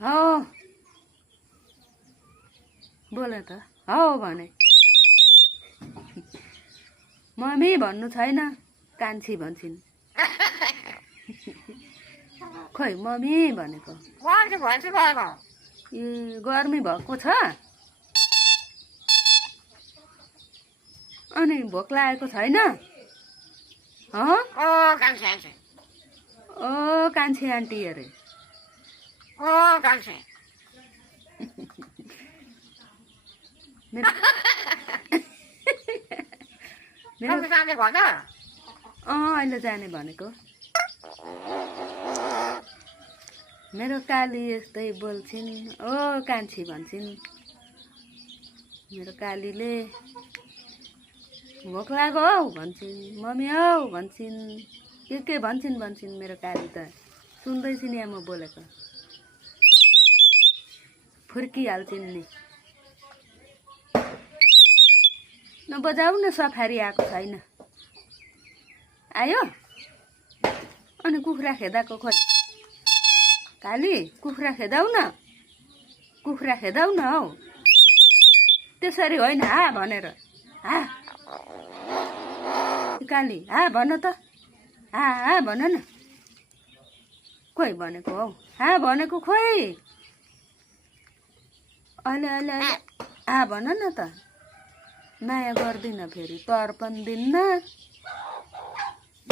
हौ बोल त हौ भने मम्मी भन्नु छैन कान्छी भन्छन् खोइ मम्मी भनेको ए गर्मी भएको छ अनि भोक लागेको छैन ओ कान्छी आन्टी अरे अहिले जाने भनेको मेरो काली यस्तै बोल्छिन् ओ कान्छी भन्छन् मेरो कालीले भोक लाग्यो हौ भन्छन् मम्मी हौ भन्छन् के भन्छन् मेरो काली त सुन्दैछु नि म बोलेको फुर्किहाल्छिन् नि नबजाऊ न सफारी आएको छैन आयो अनि कुखुरा खेदाको खोइ काली कुखुरा खेदाउ न हौ त्यसरी होइन हा भनेर हा काली हा भन त हा भन न खोइ भनेको हौ हा भनेको खोइ अहिले हा भन न त माया गर्दिन फेरि तर पनि दिन्न